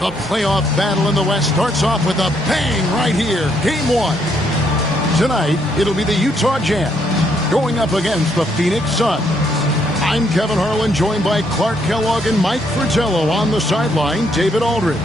The playoff battle in the West starts off with a bang right here. Game 1. Tonight, it'll be the Utah Jazz going up against the Phoenix Suns. I'm Kevin Harlan, joined by Clark Kellogg and Mike Fratello. On the sideline, David Aldridge.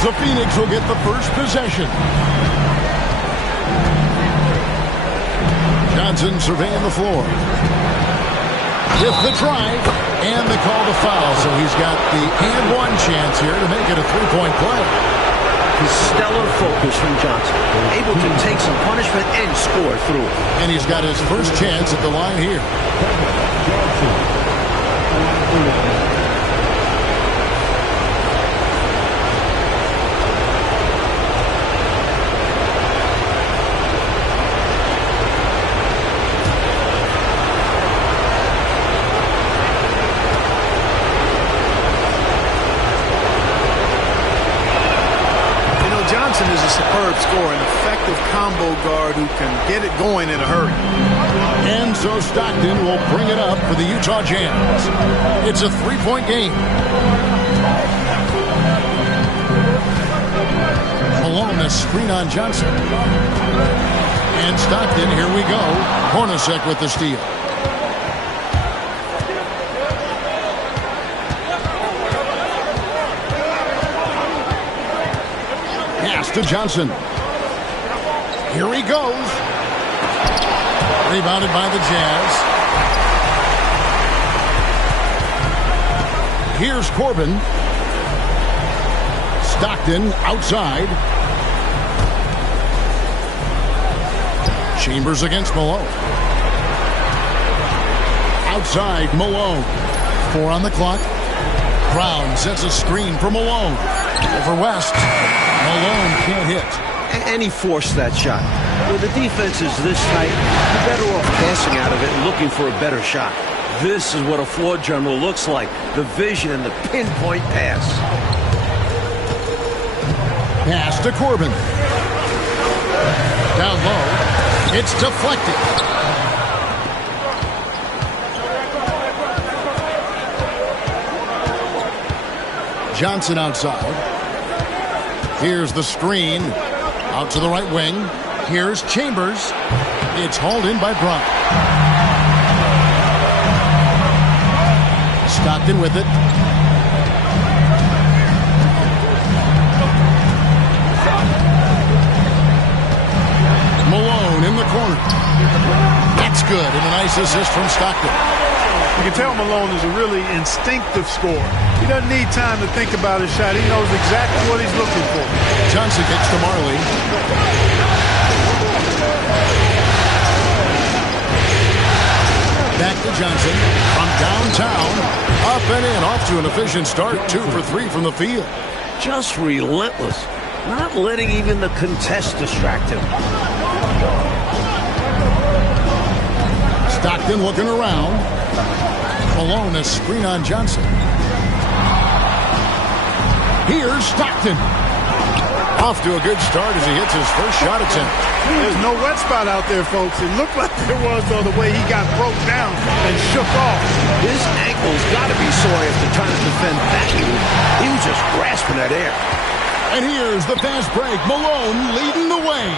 The Phoenix will get the first possession. Johnson surveying the floor. With the drive, and they call the foul. So he's got the and one chance here to make it a three-point play. His stellar focus from Johnson. Able to take some punishment and score through it. And he's got his first chance at the line here. Johnson is a superb scorer, an effective combo guard who can get it going in a hurry. And so Stockton will bring it up for the Utah Jazz. It's a three-point game. Malone, a screen on Johnson. And Stockton, here we go. Hornacek with the steal. To Johnson. Here he goes. Rebounded by the Jazz. Here's Corbin. Stockton outside. Chambers against Malone. Outside Malone. 4 on the clock. Brown sets a screen for Malone. Over West. Malone can't hit. And he forced that shot. When the defense is this tight, you're better off passing out of it and looking for a better shot. This is what a floor general looks like. The vision and the pinpoint pass. Pass to Corbin. Down low. It's deflected. Johnson outside. Here's the screen. Out to the right wing. Here's Chambers. It's hauled in by Brown. Stockton with it. Malone in the corner. That's good. And a nice assist from Stockton. You can tell Malone is a really instinctive scorer. He doesn't need time to think about his shot. He knows exactly what he's looking for. Johnson kicks to Marley. Back to Johnson from downtown. Up and in. Off to an efficient start. 2 for 3 from the field. Just relentless. Not letting even the contest distract him. Stockton looking around. Malone, a screen on Johnson. Here's Stockton. Off to a good start as he hits his first shot attempt. There's no wet spot out there, folks. It looked like there was, though, the way he got broke down and shook off. His ankle's got to be sore after trying to defend that. He was just grasping at air. And here's the fast break. Malone leading the way.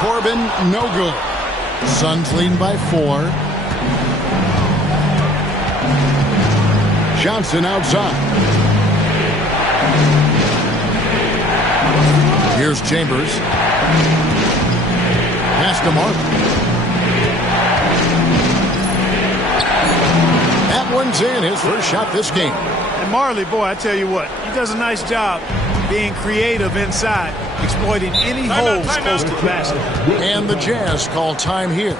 Corbin, no good. Suns leading by 4. Johnson outside. Here's Chambers. Pass to Marley. That one's in. His first shot this game. And Marley, boy, I tell you what, he does a nice job being creative inside, exploiting any holes close to the basket. And the Jazz call time here.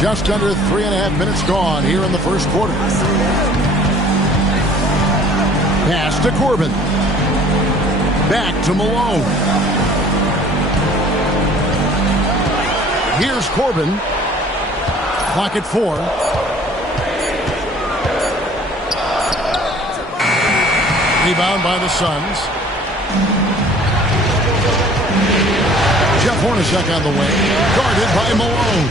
Just under 3.5 minutes gone here in the first quarter. Pass to Corbin. Back to Malone. Here's Corbin. Clock at 4. Rebound by the Suns. Jeff Hornacek on the way. Guarded by Malone.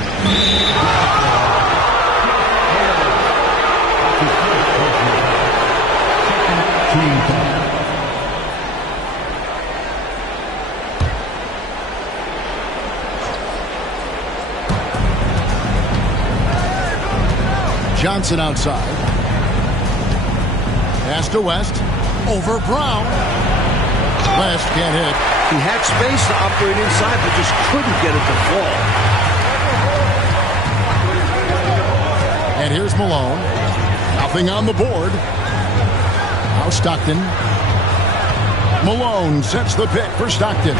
Johnson outside. Pass to West. Over Brown. West can't hit. He had space to operate inside, but just couldn't get it to fall. And here's Malone. Nothing on the board. Now Stockton. Malone sets the pick for Stockton.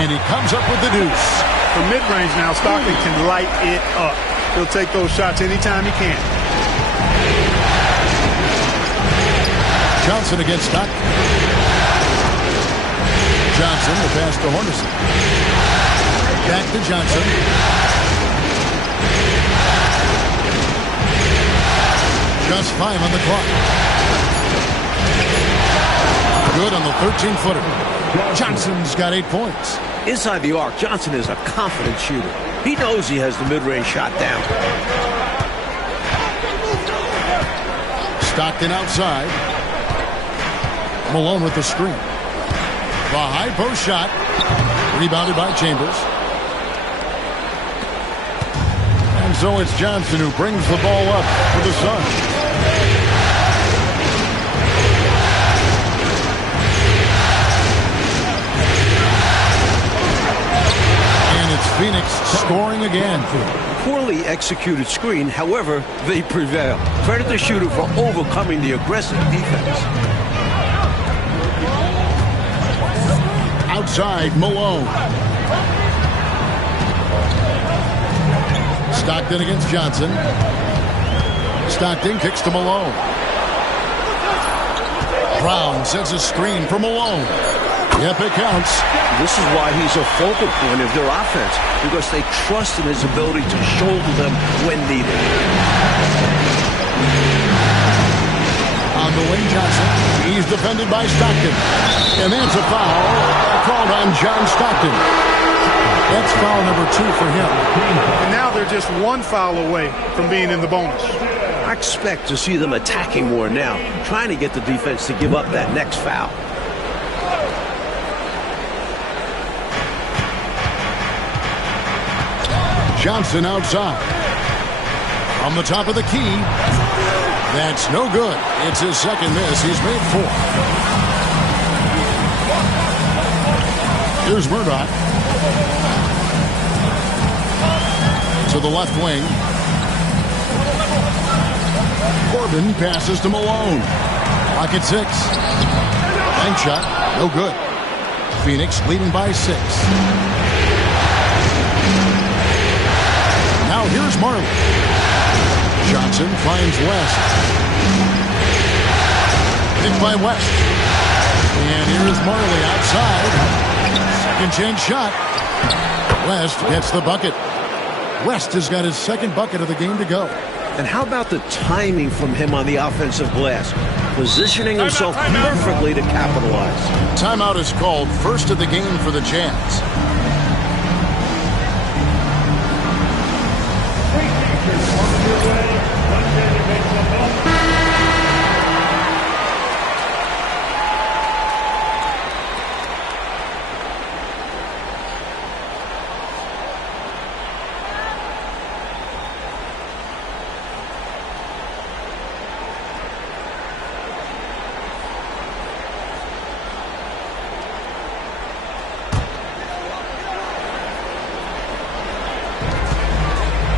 And he comes up with the deuce. From mid-range now, Stockton can light it up. He'll take those shots anytime he can. Johnson against Stockton. Johnson, the pass to Hornacek. Back to Johnson. Just 5 on the clock. Good on the 13-footer. Johnson's got 8 points. Inside the arc, Johnson is a confident shooter. He knows he has the mid-range shot down. Stockton outside. Malone with the screen. The high post shot. Rebounded by Chambers. And so it's Johnson who brings the ball up for the Suns. Phoenix scoring again. Poorly executed screen, however, they prevail. Credit the shooter for overcoming the aggressive defense. Outside, Malone. Stockton against Johnson. Stockton kicks to Malone. Brown sets a screen for Malone. Yep, it counts. This is why he's a focal point of their offense, because they trust in his ability to shoulder them when needed. On the wing, Johnson. He's defended by Stockton. And that's a foul called on John Stockton. That's foul number 2 for him. And now they're just 1 foul away from being in the bonus. I expect to see them attacking more now, trying to get the defense to give up that next foul. Johnson outside. From the top of the key. That's no good. It's his second miss. He's made 4. Here's Murdoch. To the left wing. Corbin passes to Malone. Clock at 6. Bank shot. No good. Phoenix leading by 6. Now here's Marley. Johnson finds West. Hit by West. And here is Marley outside. Second chance shot. West gets the bucket. West has got his second bucket of the game to go. And how about the timing from him on the offensive glass? Positioning himself perfectly to capitalize. Timeout is called, first of the game for the Jazz.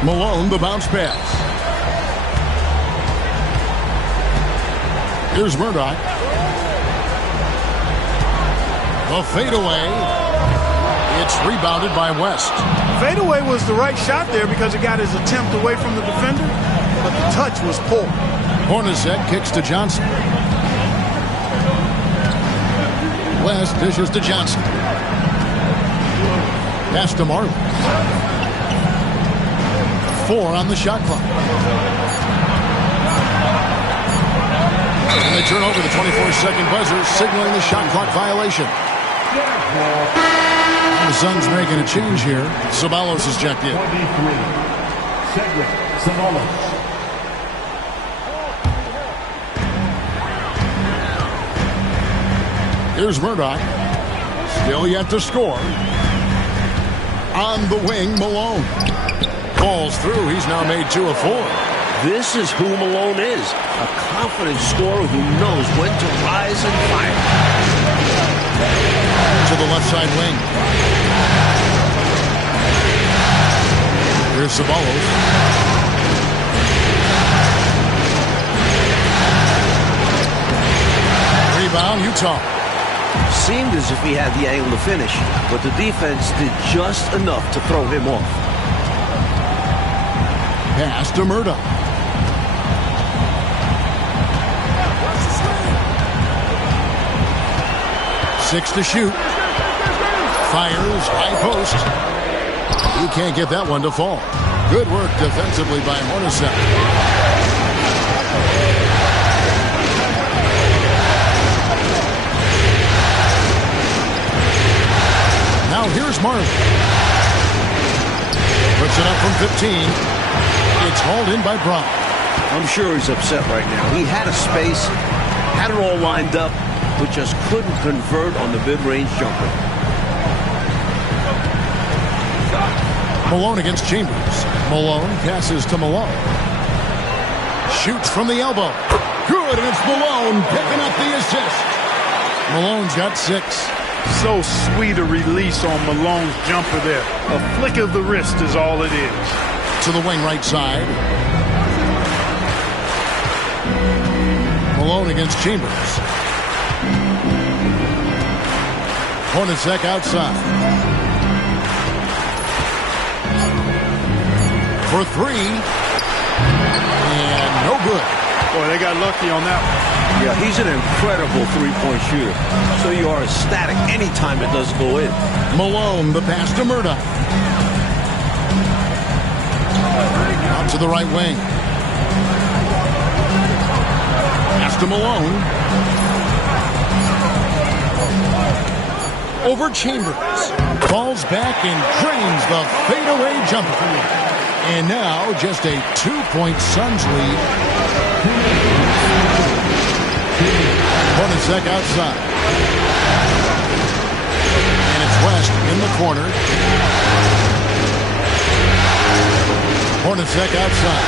Malone, the bounce pass. Here's Murdoch. The fadeaway. It's rebounded by West. Fadeaway was the right shot there because it got his attempt away from the defender, but the touch was poor. Hornacek kicks to Johnson. West dishes to Johnson. Pass to Marley. 4 on the shot clock. And they turn over the 24-second buzzer, signaling the shot clock violation. And the Suns making a change here. Ceballos is checked in. 23. Ceballos. Here's Murdoch. Still yet to score. On the wing, Malone. Falls through. He's now made 2 of 4. This is who Malone is. A confident scorer who knows when to rise and fire. To the left side wing. Here's Ceballos. Rebound, Utah. Seemed as if he had the angle to finish, but the defense did just enough to throw him off. Pass to Murdoch. Six to shoot. Fires, high post. You can't get that one to fall. Good work defensively by Hornacek. Now here's Marley. Puts it up from 15. It's hauled in by Brown. I'm sure he's upset right now. He had a space, had it all lined up, but just couldn't convert on the mid-range jumper. Malone against Chambers. Malone passes to Malone. Shoots from the elbow. Good, and it's Malone picking up the assist. Malone's got 6. So sweet a release on Malone's jumper there. A flick of the wrist is all it is. To the wing right side. Malone against Chambers. Hornacek outside. For 3. And no good. Boy, they got lucky on that one. Yeah, he's an incredible three-point shooter. So you are ecstatic anytime it does go in. Malone, the pass to Murdoch. Out to the right wing. Pass to Malone. Over Chambers. Falls back and drains the fadeaway jumper. And now just a 2-point Suns lead. Hornacek outside. And it's West in the corner. Hornacek outside.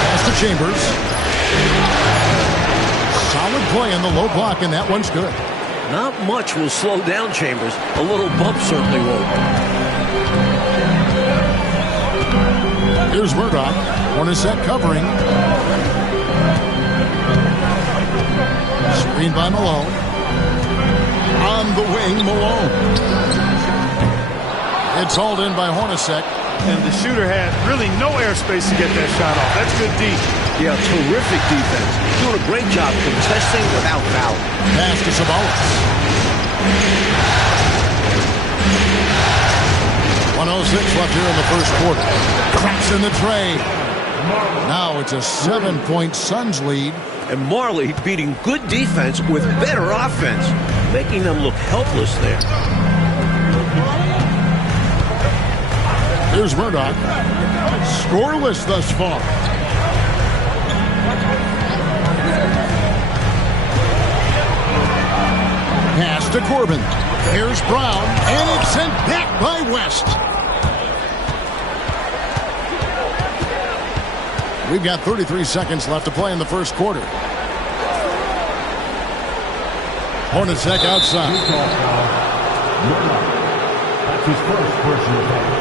Pass to Chambers. Solid play in the low block, and that one's good. Not much will slow down Chambers. A little bump certainly won't. Here's Murdoch. Hornacek covering. Screen by Malone. On the wing, Malone. It's hauled in by Hornacek. And the shooter had really no airspace to get that shot off. That's good D. Yeah, terrific defense. Doing a great job contesting without foul. Pass to Ceballos. 1:06 left here in the first quarter. Cracks in the tray. Now it's a 7-point Suns lead. And Marley beating good defense with better offense, making them look helpless there. Here's Murdoch. Scoreless thus far. Pass to Corbin. Here's Brown, and it's sent back by West. We've got 33 seconds left to play in the first quarter. Hornacek outside. That's his first personal foul.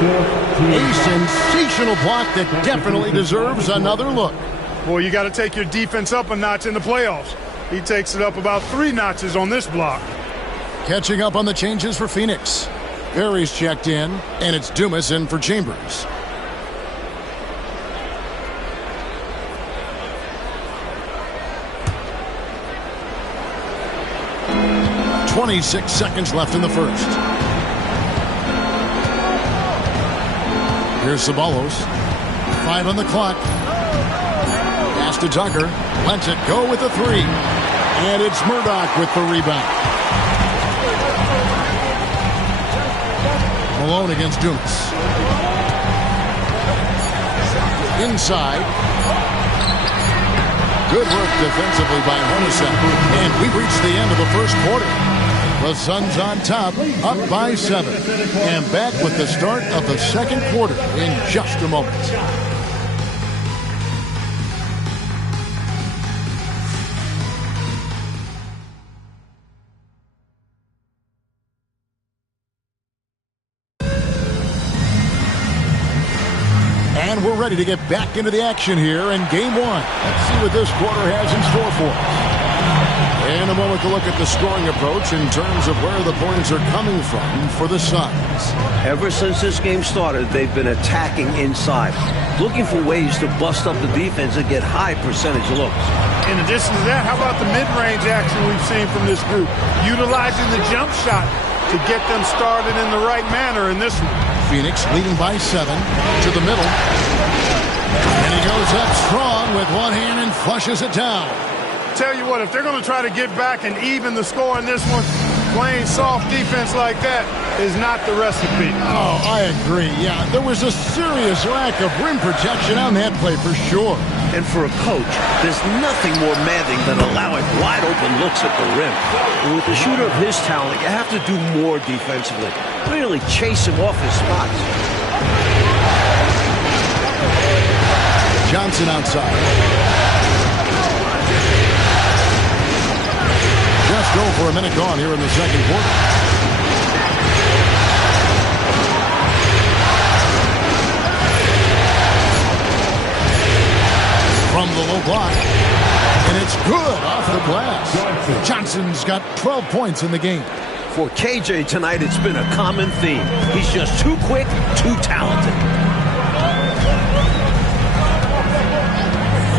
A sensational block that definitely deserves another look. Boy, you got to take your defense up a notch in the playoffs. He takes it up about 3 notches on this block. Catching up on the changes for Phoenix. Perry's checked in, and it's Dumas in for Chambers. 26 seconds left in the first. Here's Ceballos. 5 on the clock. Pass to Tucker. Lets it go with the 3. And it's Murdoch with the rebound. Malone against Dumas. Inside. Good work defensively by Hornacek. And we've reached the end of the first quarter. The Suns on top, up by 7. And back with the start of the second quarter in just a moment. And we're ready to get back into the action here in Game 1. Let's see what this quarter has in store for us. In a moment to look at the scoring approach in terms of where the points are coming from for the Suns. Ever since this game started, they've been attacking inside, looking for ways to bust up the defense and get high percentage looks. In addition to that, how about the mid-range action we've seen from this group? Utilizing the jump shot to get them started in the right manner in this one. Phoenix leading by 7 to the middle. And he goes up strong with one hand and flushes it down. Tell you what, if they're going to try to get back and even the score in this one, playing soft defense like that is not the recipe. Oh, I agree. Yeah, there was a serious lack of rim protection on that play for sure. And for a coach, there's nothing more maddening than allowing wide open looks at the rim. And with a shooter of his talent, you have to do more defensively. Really chase him off his spots. Johnson outside. Just over a minute gone here in the second quarter. From the low block. And it's good off the glass. Johnson's got 12 points in the game. For KJ tonight, it's been a common theme. He's just too quick, too talented.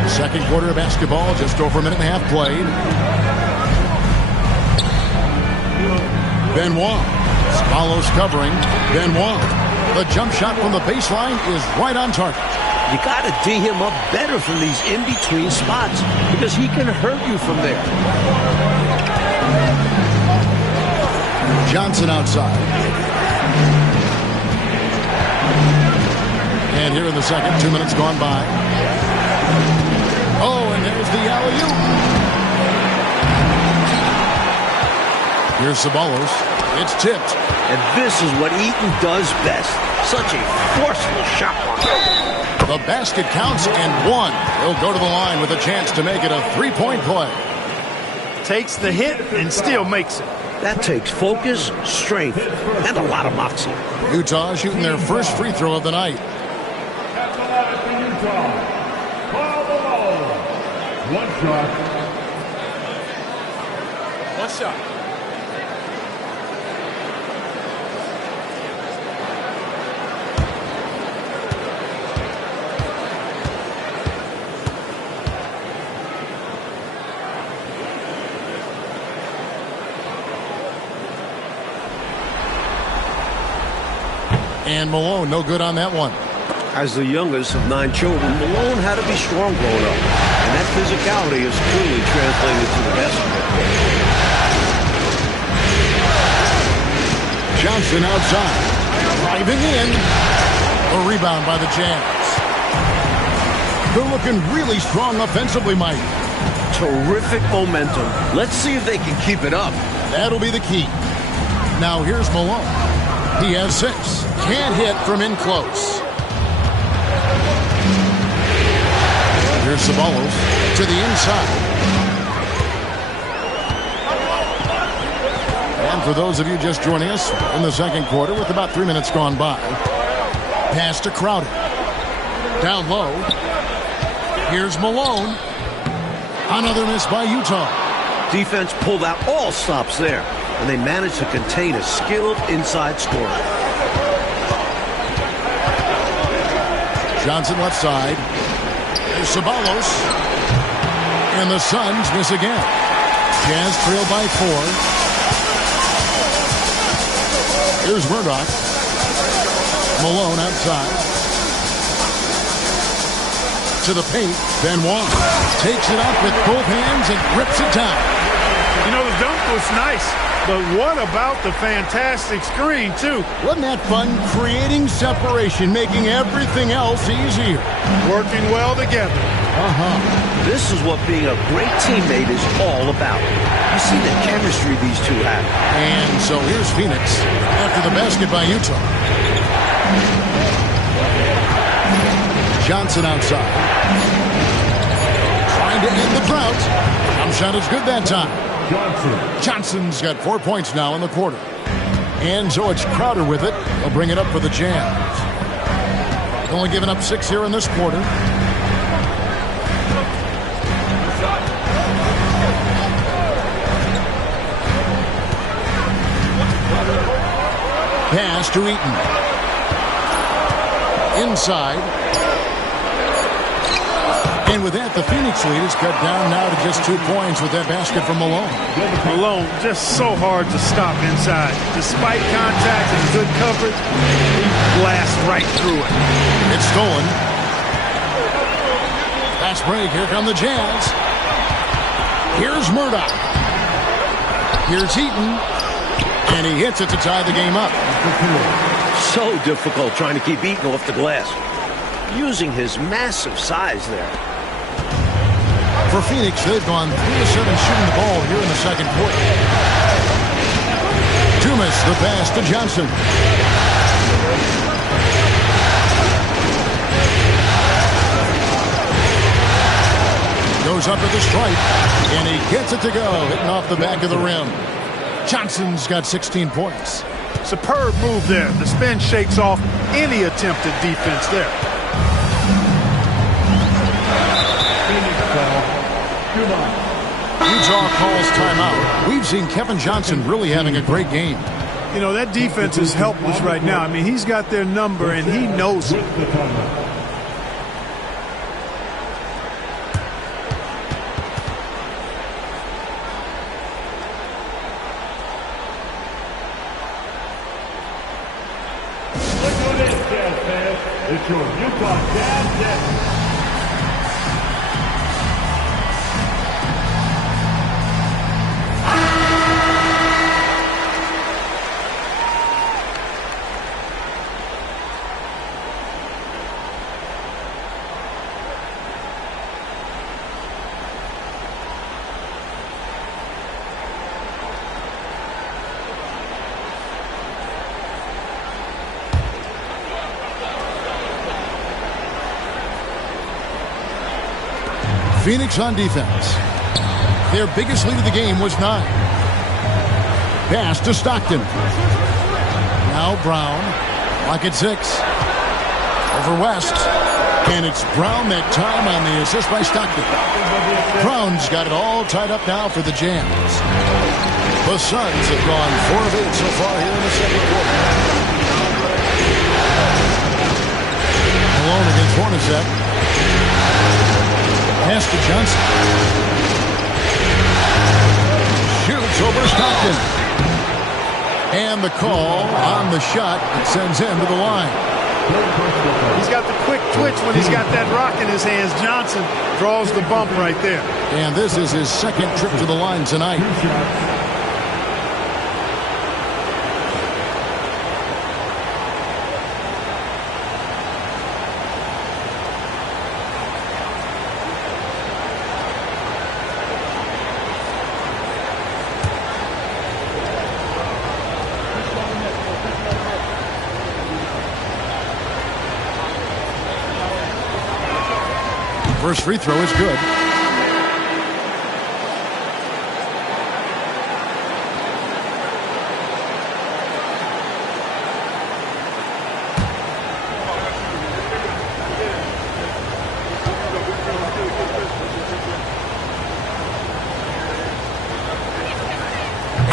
Second quarter of basketball, just over a minute and a half played. Benoit. Ceballos covering. Benoit. The jump shot from the baseline is right on target. You got to D him up better from these in-between spots because he can hurt you from there. Johnson outside. And here in the second, 2 minutes gone by. Oh, and there's the alley-oop. Here's Ceballos. It's tipped. And this is what Eaton does best. Such a forceful shot. The basket counts and 1. He'll go to the line with a chance to make it a three-point play. Takes the hit and still makes it. That takes focus, strength, and a lot of moxie. Utah shooting their first free throw of the night. One shot. One shot. And Malone, no good on that one. As the youngest of 9 children, Malone had to be strong growing up. And that physicality is clearly translated to the basketball. Johnson outside. Driving in. A rebound by the Jazz. They're looking really strong offensively, Mike. Terrific momentum. Let's see if they can keep it up. That'll be the key. Now here's Malone. He has 6. Can't hit from in close. Here's Ceballos to the inside. And for those of you just joining us in the second quarter with about 3 minutes gone by, pass to Crowder. Down low. Here's Malone. Another miss by Utah. Defense pulled out all stops there, and they managed to contain a skilled inside scorer. Johnson left side. There's Ceballos. And the Suns miss again. Jazz trail by 4. Here's Murdoch. Malone outside. To the paint. Benoit takes it up with both hands and grips it down. You know, the dunk was nice, but what about the fantastic screen, too? Wasn't that fun? Creating separation, making everything else easier. Working well together. This is what being a great teammate is all about. You see the chemistry these two have. And so here's Phoenix after the basket by Utah. Johnson outside. Trying to end the drought. Jump shot is good that time. Johnson's got 4 points now in the quarter. And so it's Crowder with it. He'll bring it up for the Jazz. Only giving up 6 here in this quarter. Pass to Eaton. Inside. And with that, the Phoenix lead is cut down now to just 2 points with that basket from Malone. Malone, just so hard to stop inside. Despite contact and good coverage, he blasts right through it. It's stolen. Fast break. Here come the Jazz. Here's Murdoch. Here's Eaton. And he hits it to tie the game up. So difficult trying to keep Eaton off the glass. Using his massive size there. For Phoenix, they've gone 3 of 7 shooting the ball here in the second quarter. Dumas, the pass to Johnson. Goes up at the stripe, and he gets it to go, hitting off the back of the rim. Johnson's got 16 points. Superb move there. The spin shakes off any attempted defense there. Utah calls timeout. We've seen Kevin Johnson really having a great game. You know, that defense is helpless right now. I mean, he's got their number, and he knows it. It's your Utah Jazz. Phoenix on defense. Their biggest lead of the game was 9. Pass to Stockton. Now Brown. Lock at 6. Over West. And it's Brown that time on the assist by Stockton. Brown's got it all tied up now for the Jazz. The Suns have gone 4 of 8 so far here in the second quarter. Malone against Hornacek. Pass to Johnson. Shoots over Stockton. And the call on the shot that sends him to the line. He's got the quick twitch when he's got that rock in his hands. Johnson draws the bump right there. And this is his second trip to the line tonight. First free throw is good.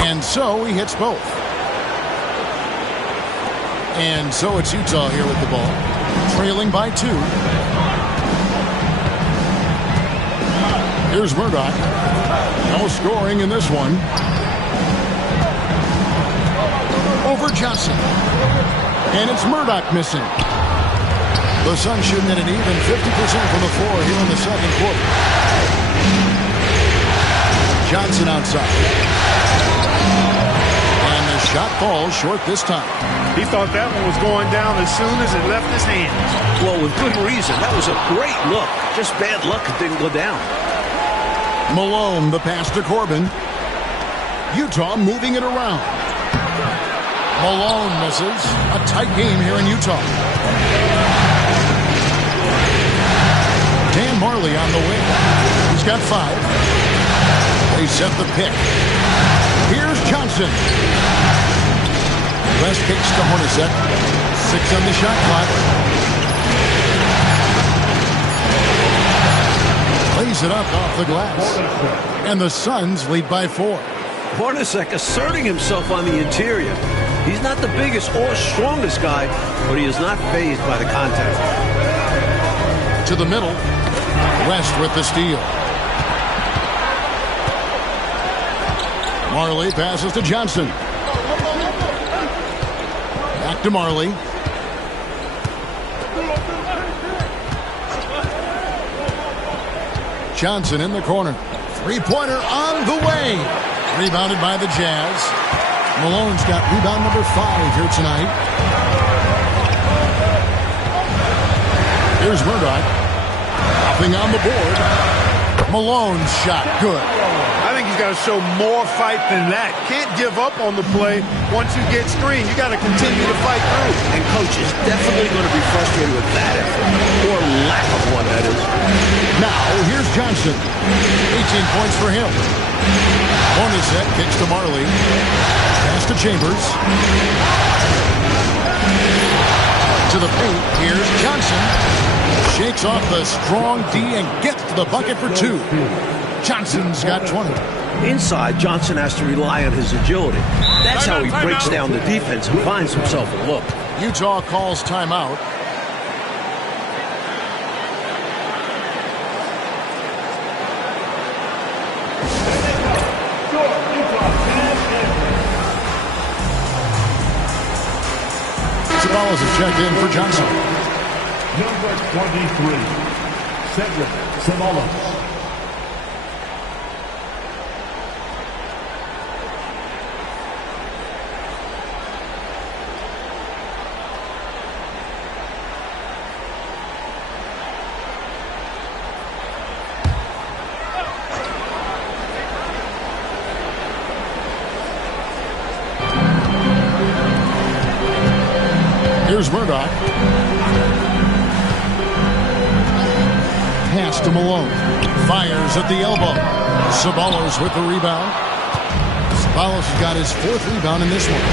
And so he hits both. And so it's Utah here with the ball, trailing by 2. Here's Murdoch. No scoring in this one. Over Johnson. And it's Murdoch missing. The Suns shooting at an even 50% from the floor here in the second quarter. Johnson outside. And the shot falls short this time. He thought that one was going down as soon as it left his hands. Well, with good reason. That was a great look. Just bad luck it didn't go down. Malone, the pass to Corbin. Utah moving it around. Malone misses. A tight game here in Utah. Dan Marley on the wing. He's got 5. They set the pick. Here's Johnson. West kicks to Hornacek. 6 on the shot clock. Lays it up off the glass. And the Suns lead by 4. Hornacek asserting himself on the interior. He's not the biggest or strongest guy, but he is not fazed by the contact. To the middle. West with the steal. Marley passes to Johnson. Back to Marley. Johnson in the corner. Three-pointer on the way. Rebounded by the Jazz. Malone's got rebound number 5 here tonight. Here's Murdoch. Nothing on the board. Malone's shot. Good. I think he's got to show more fight than that. Can't give up on the play once you get screened. You got to continue to fight through. And coach is definitely going to be frustrated with that effort. Or lack of one, that is. Now, here's Johnson. 18 points for him. Hornacek kicks to Marley. Pass to Chambers. To the paint. Here's Johnson. Shakes off the strong D and gets to the bucket for 2. Johnson's got 20. Inside, Johnson has to rely on his agility. That's how he breaks down the defense and finds himself a look. Utah calls timeout. Sabalas is checked in for Johnson. Number 23, Cedric Sabalas. Here's Murdoch. Pass to Malone. Fires at the elbow. Sabalas with the rebound. Sabalas has got his 4th rebound in this one.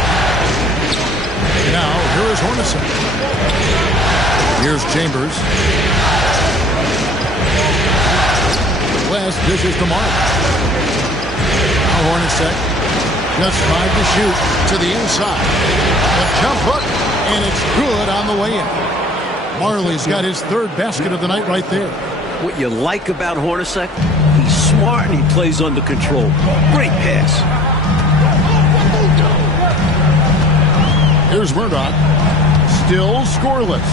Now, here is Hornacek. Here's Chambers. West dishes to Mark. Now Hornacek. Just 5 to shoot to the inside. The jump hook, and it's good on the way in. Marley's got his 3rd basket of the night right there. What you like about Hornacek, he's smart and he plays under control. Great pass. Here's Murdoch. Still scoreless.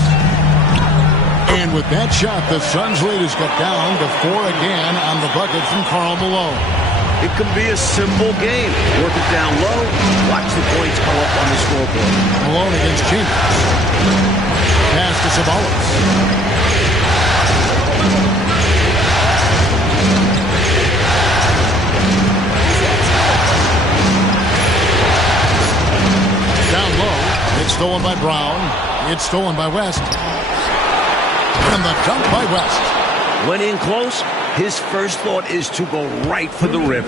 And with that shot, the Suns' lead is cut down to 4 again on the bucket from Karl Malone. It can be a simple game. Work it down low. Watch the points come up on the scoreboard. Malone against Chambers. Pass to Sabalas. Down low. It's stolen by Brown. It's stolen by West. And the dunk by West. When in close, his first thought is to go right for the rim.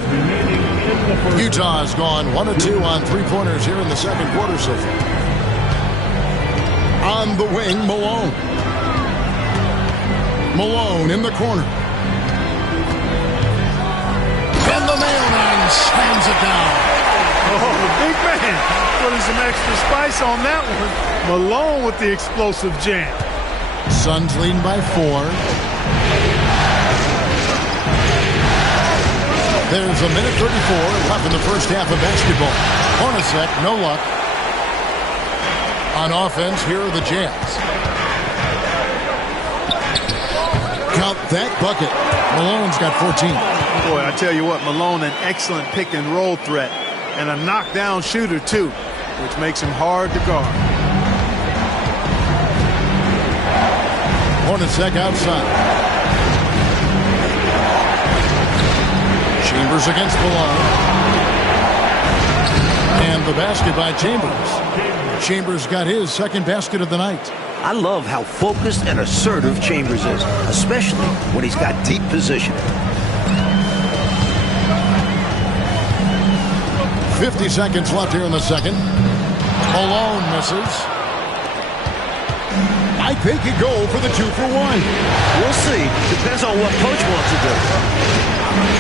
Utah has gone 1 of 2 on 3-pointers here in the second quarter so far. On the wing, Malone. Malone in the corner. And the mailman slams it down. putting some extra spice on that one. Malone with the explosive jam. Suns leading by 4. There's a minute 34 left in the first half of basketball. Hornacek, no luck. On offense, here are the Jazz. Count that bucket. Malone's got 14. Boy, I tell you what, Malone, an excellent pick and roll threat. And a knockdown shooter, too, which makes him hard to guard. Hornacek outside. Chambers against Malone. And the basket by Chambers. Chambers got his second basket of the night. I love how focused and assertive Chambers is, especially when he's got deep position. 50 seconds left here in the second. Malone misses. I think he'd go for the 2-for-1. We'll see. Depends on what coach wants to do.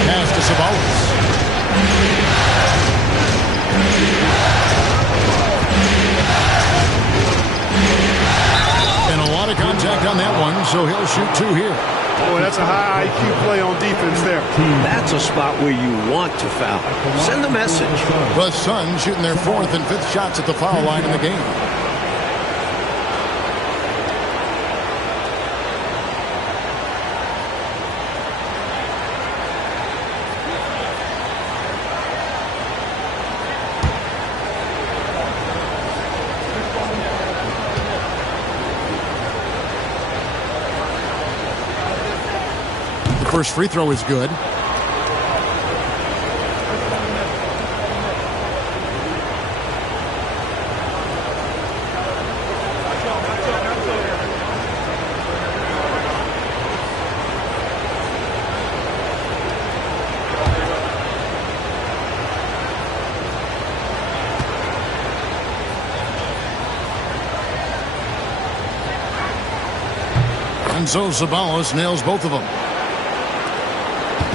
Pass to Sabonis. And a lot of contact on that one, so he'll shoot 2 here. Boy, that's a high IQ play on defense there. That's a spot where you want to foul. Send a message. The Suns shooting their 4th and 5th shots at the foul line in the game. First free throw is good. And so Sabonis nails both of them.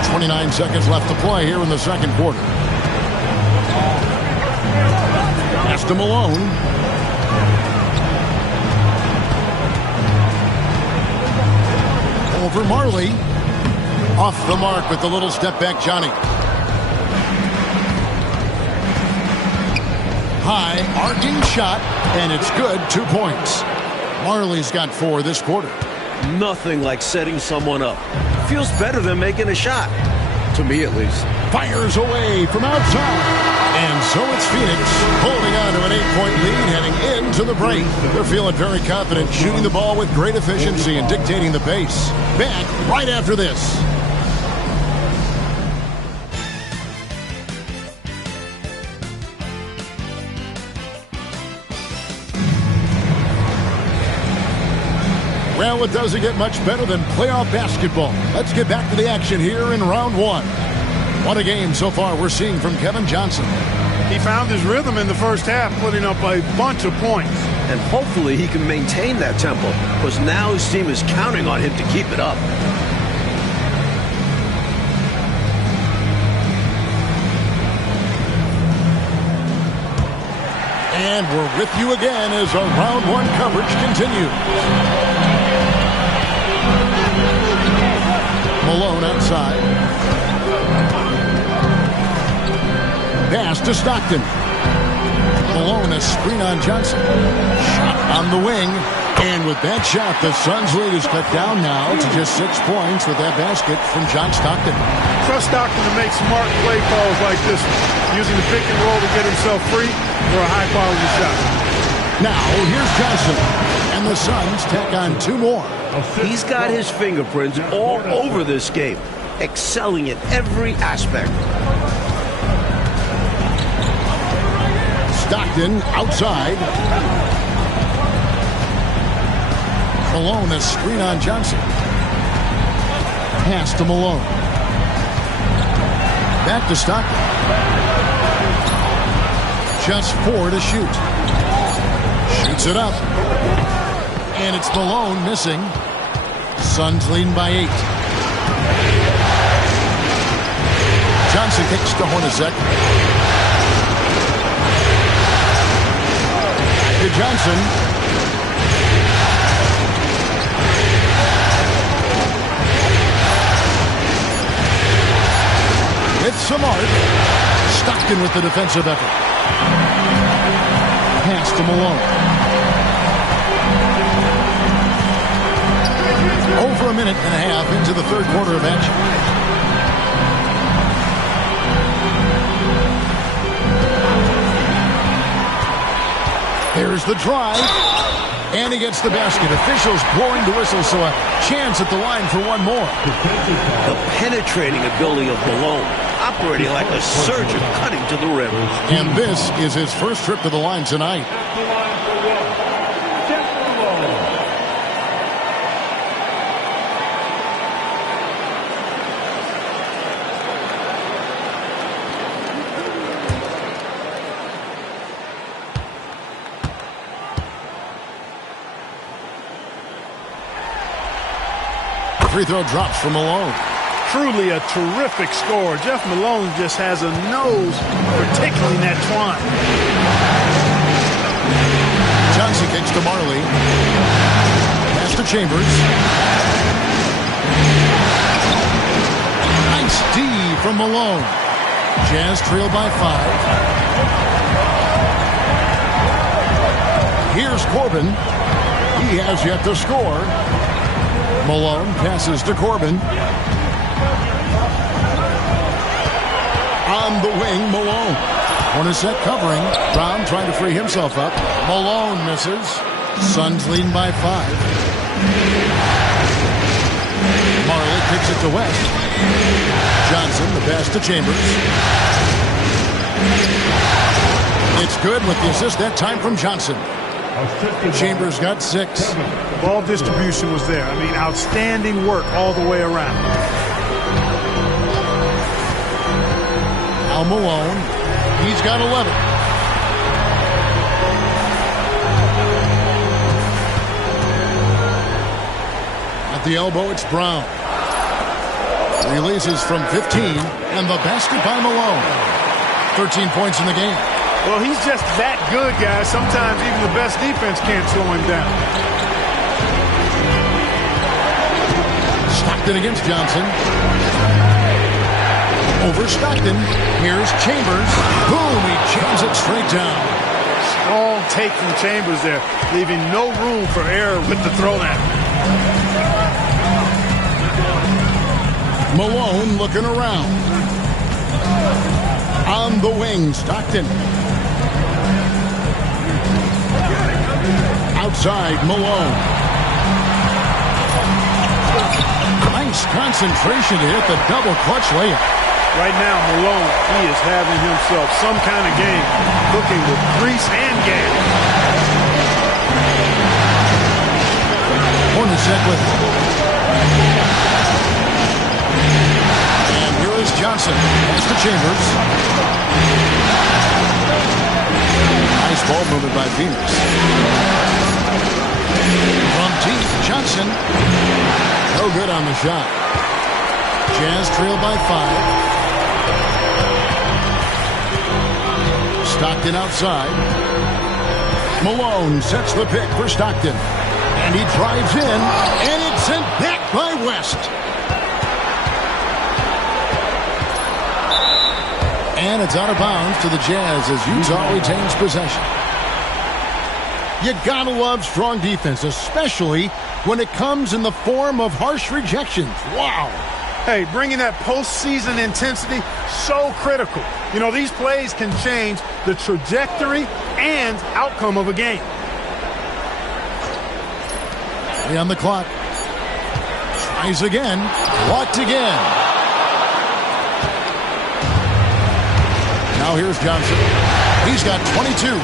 29 seconds left to play here in the second quarter. Pass to Malone. Over Marley. Off the mark with the little step back Johnny. High arcing shot, and it's good. 2 points. Marley's got 4 this quarter. Nothing like setting someone up. Feels better than making a shot. To me, at least. Fires away from outside. And so it's Phoenix holding on to an 8-point lead heading into the break. They're feeling very confident, shooting the ball with great efficiency and dictating the pace. Back right after this. Well, it doesn't get much better than playoff basketball. Let's get back to the action here in round 1. What a game so far we're seeing from Kevin Johnson. He found his rhythm in the first half, putting up a bunch of points. And hopefully he can maintain that tempo, because now his team is counting on him to keep it up. And we're with you again as our round 1 coverage continues. Malone outside. Pass to Stockton. Malone, a screen on Johnson. Shot on the wing. And with that shot, the Suns' lead is cut down now to just 6 points with that basket from John Stockton. Trust Stockton to make smart play calls like this one, using the pick and roll to get himself free for a high-quality shot. Now, here's Johnson. And the Suns tack on 2 more. He's got his fingerprints all over this game, excelling in every aspect. Stockton outside. Malone, a screen on Johnson. Pass to Malone. Back to Stockton. Just 4 to shoot. Shoots it up. And it's Malone missing. Suns leading by 8. Johnson kicks to Hornacek. to Johnson. With some art. Stockton with the defensive effort. Pass to Malone. Over a minute and a half into the third quarter of action. There's the drive. And he gets the basket. Officials blowing the whistle, so a chance at the line for one more. The penetrating ability of Malone, operating like a surgeon, cutting to the rim. And this is his first trip to the line tonight. Free throw drops for Malone. Truly a terrific score. Jeff Malone just has a nose for tickling that twine. Johnson kicks to Marley. Pass to Chambers. Nice D from Malone. Jazz trail by 5. Here's Corbin. He has yet to score. Malone passes to Corbin. On the wing, Malone. Corner set covering. Brown trying to free himself up. Malone misses. Suns leading by 5. Marley kicks it to West. Johnson, the pass to Chambers. It's good with the assist that time from Johnson. Chambers got 6. Ball distribution was there. I mean, outstanding work all the way around. Now Malone. He's got 11. At the elbow, it's Brown. Releases from 15, and the basket by Malone. 13 points in the game. Well, he's just that good, guys. Sometimes even the best defense can't slow him down. Stockton against Johnson. Over Stockton. Here's Chambers. Boom, he jams it straight down. Strong take from Chambers there, leaving no room for error with the throwdown. Malone looking around. On the wing, Stockton. Outside, Malone. Nice concentration to hit the double clutch layup. Right now, Malone, he is having himself some kind of game, cooking with grease and gas. Hornacek with it. And here is Johnson. Pass to Chambers. Nice ball movement by Phoenix. From deep, Johnson. No good on the shot. Jazz trail by 5. Stockton outside. Malone sets the pick for Stockton. And he drives in, and it's sent back by West. And it's out of bounds to the Jazz as Utah retains possession. You gotta love strong defense, especially when it comes in the form of harsh rejections. Wow. Hey, bringing that postseason intensity, so critical. You know, these plays can change the trajectory and outcome of a game. On the clock. Tries again. Blocked again. Now here's Johnson. He's got 22.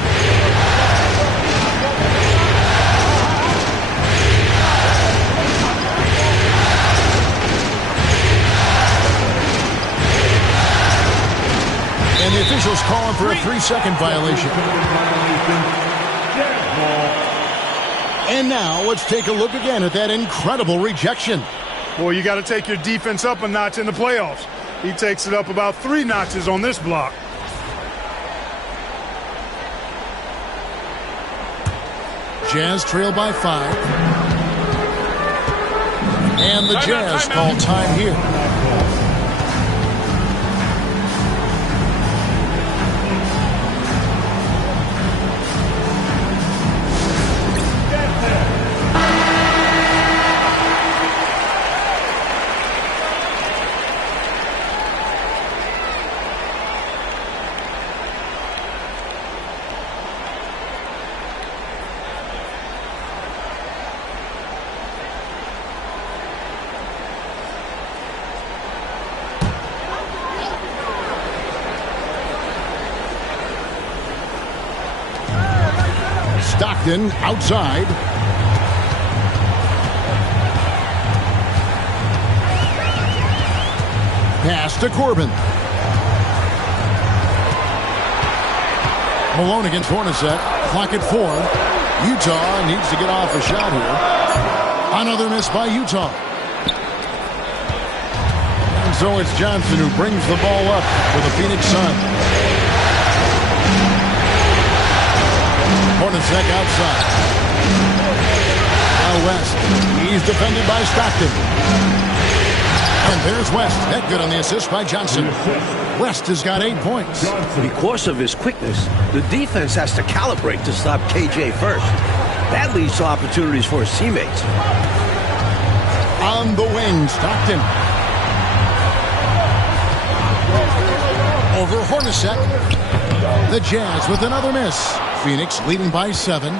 And the officials calling for a 3-second violation. And now let's take a look again at that incredible rejection. Boy, you got to take your defense up a notch in the playoffs. He takes it up about 3 notches on this block. Jazz trail by 5. And the Jazz call time here. Stockton outside. Pass to Corbin. Malone against Hornacek. Clock at 4. Utah needs to get off a shot here. Another miss by Utah. And so it's Johnson who brings the ball up for the Phoenix Suns. Hornacek outside. Now West. He's defended by Stockton. And there's West. That good on the assist by Johnson. West has got 8 points. Because of his quickness, the defense has to calibrate to stop KJ first. That leads to opportunities for his teammates. On the wing, Stockton. Over Hornacek. The Jazz with another miss. Phoenix leading by 7.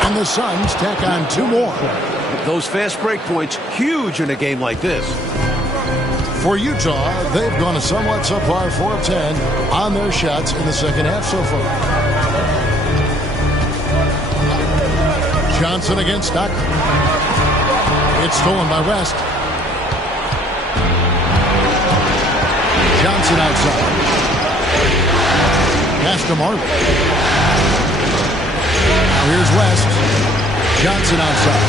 And the Suns tack on 2 more. Those fast break points, huge in a game like this. For Utah, they've gone a somewhat subpar 4 of 10 on their shots in the second half so far. Johnson against Stockton. It's stolen by West. Johnson outside. Pass to Marley. Now here's West. Johnson outside.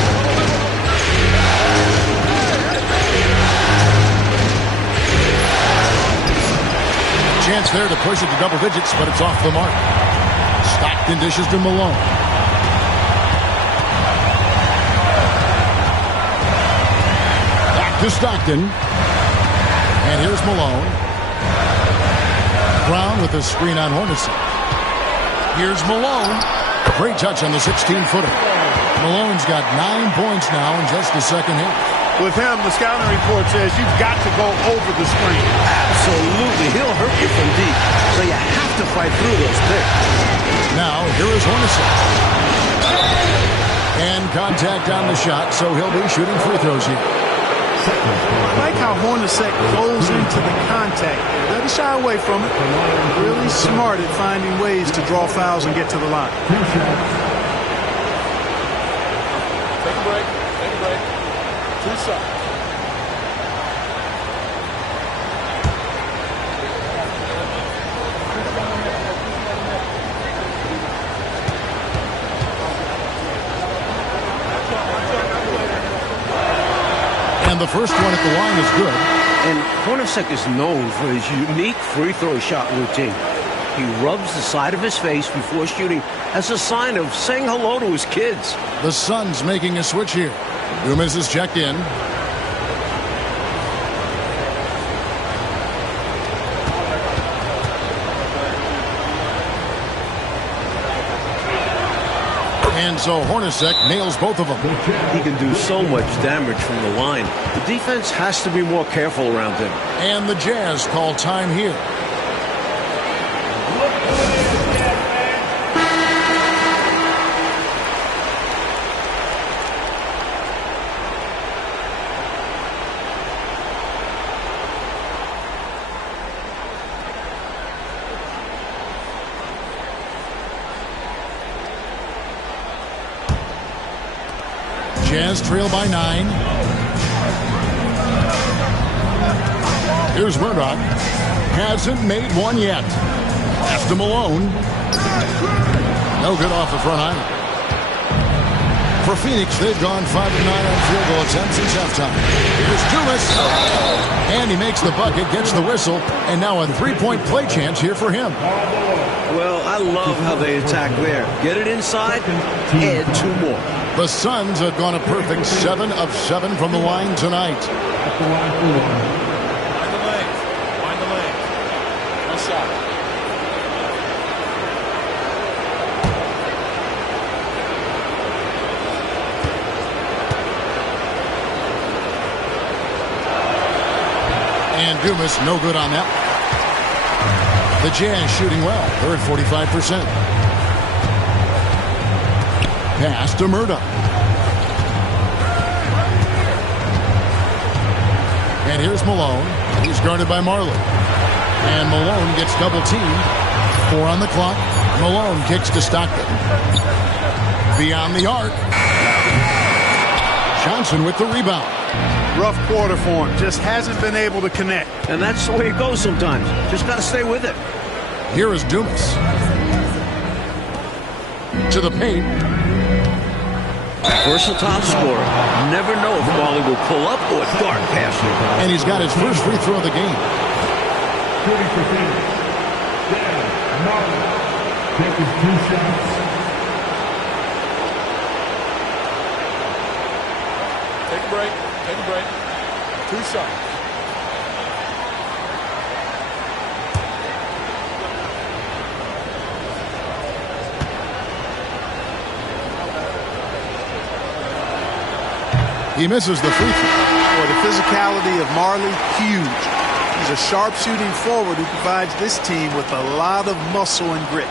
Chance there to push it to double digits, but it's off the mark. Stockton dishes to Malone. Back to Stockton. And here's Malone. Brown with a screen on Hornacek. Here's Malone. Great touch on the 16-footer. Malone's got 9 points now in just the second half. With him, the scouting report says you've got to go over the screen. Absolutely. He'll hurt you from deep. So you have to fight through those picks. Now, here is Hornacek. And contact on the shot, so he'll be shooting free throws here. I like how Hornacek goes into the contact. Doesn't shy away from it. Really smart at finding ways to draw fouls and get to the line. Take a break. Take a break. 2 shots. And the first one at the line is good. And Hornacek is known for his unique free throw shot routine. He rubs the side of his face before shooting as a sign of saying hello to his kids. The Suns making a switch here. Dumas is checked in. And so Hornacek nails both of them. He can do so much damage from the line. The defense has to be more careful around him. And the Jazz call time here. Jazz trail by 9. Here's Murdoch. Hasn't made one yet. Pass to Malone. No good off the front island. For Phoenix, they've gone 5 of 9 on field goal attempts since halftime. Here's Dumas. And he makes the bucket, gets the whistle, and now a three-point play chance here for him. Well, I love how they attack there. Get it inside, add 2 more. The Suns have gone a perfect 7 of 7 from the line tonight. At the line for one. Wind the leg. No shot. And Dumas, no good on that. The Jazz shooting well. They're at 45%. Pass to Murdoch. And here's Malone. He's guarded by Marley. And Malone gets double-teamed. 4 on the clock. Malone kicks to Stockton. Beyond the arc. Johnson with the rebound. Rough quarter for him. Just hasn't been able to connect. And that's the way it goes sometimes. Just got to stay with it. Here is Dumas. To the paint. Versatile scorer. Never know if Marley will pull up or dart past you. And he's got his first free throw of the game. Shooting for Phoenix. Dan Marley. Taking 2 shots. Take a break. Take a break. 2 shots. He misses the free throw. Boy, the physicality of Marley, huge. He's a sharp shooting forward who provides this team with a lot of muscle and grit.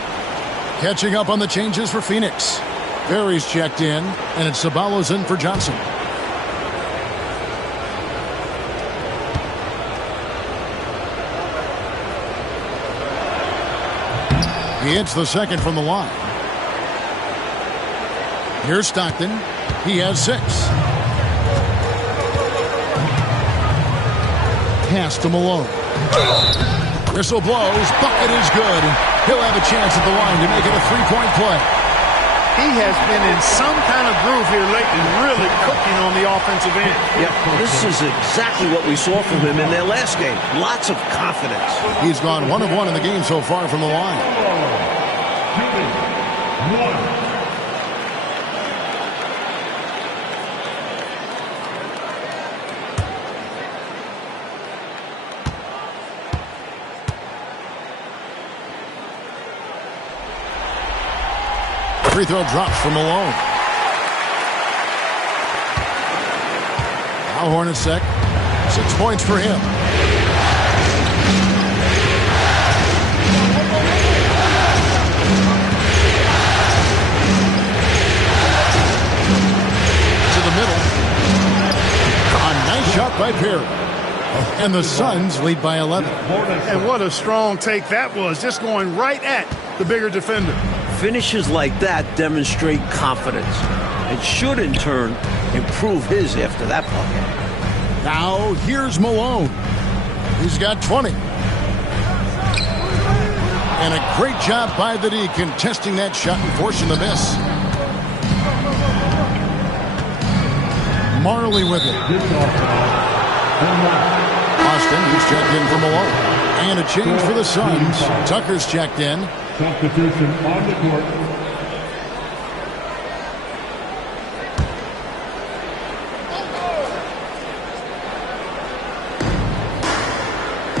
Catching up on the changes for Phoenix. Berry's checked in, and it's Ceballos in for Johnson. He hits the second from the line. Here's Stockton. He has 6. Pass to Malone. Whistle blows. Bucket is good. He'll have a chance at the line to make it a 3-point play. He has been in some kind of groove here lately, really cooking on the offensive end. Yeah, this is exactly what we saw from him in their last game. Lots of confidence. He's gone 1 of 1 in the game so far from the line. Shooting 1. Free throw drops for Malone. Now Hornacek. 6 points for him. To the middle. A nice shot by Perry. And the Suns lead by 11. And what a strong take that was, just going right at the bigger defender. Finishes like that demonstrate confidence and should, in turn, improve his after that bucket. Now, here's Malone. He's got 20. And a great job by the D contesting that shot and forcing the miss. Marley with it. Austin, who's checked in for Malone. And a change for the Suns. Tucker's checked in. Substitution on the court.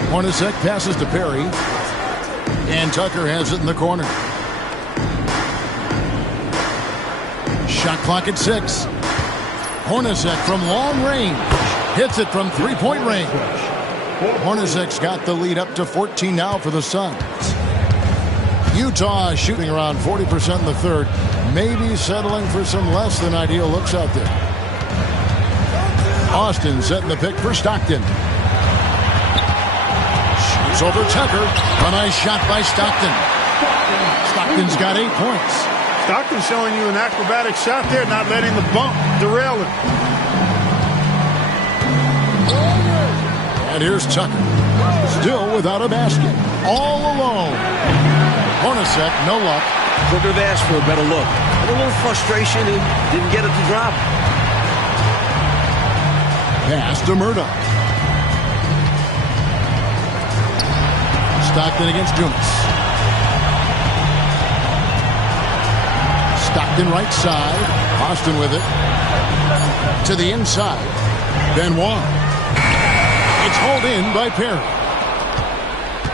Hornacek passes to Perry. And Tucker has it in the corner. Shot clock at 6. Hornacek from long range. Hits it from 3-point range. Hornacek's got the lead up to 14 now for the Suns. Utah shooting around 40% in the third. Maybe settling for some less than ideal looks out there. Austin setting the pick for Stockton. Shoots over Tucker. A nice shot by Stockton. Stockton's got 8 points. Stockton showing you an acrobatic shot there, not letting the bump derail him. And here's Tucker. Still without a basket. All alone. Hornacek, no luck. Couldn't have asked for a better look. And a little frustration and didn't get it to drop. Pass to Murdoch. Stockton against Dumas. Stockton right side. Austin with it. To the inside. Benoit. It's hauled in by Perry.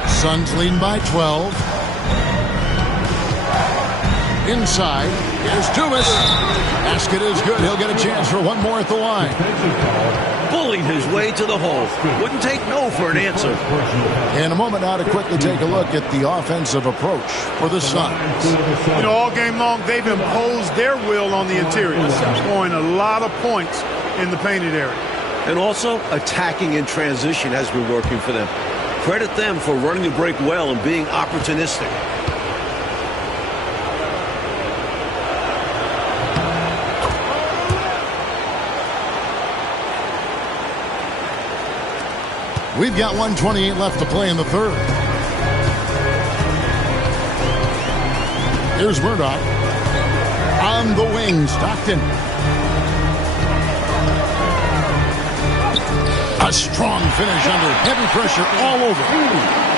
Suns leading by 12. Inside. Here's Dumas. Basket is good. He'll get a chance for one more at the line. Bullied his way to the hole. Wouldn't take no for an answer. In a moment now to quickly take a look at the offensive approach for the Suns. You know, all game long, they've imposed their will on the interior, scoring a lot of points in the painted area. And also, attacking in transition has been working for them. Credit them for running the break well and being opportunistic. We've got 1:28 left to play in the third. Here's Murdoch. On the wing, Stockton. A strong finish under heavy pressure all over.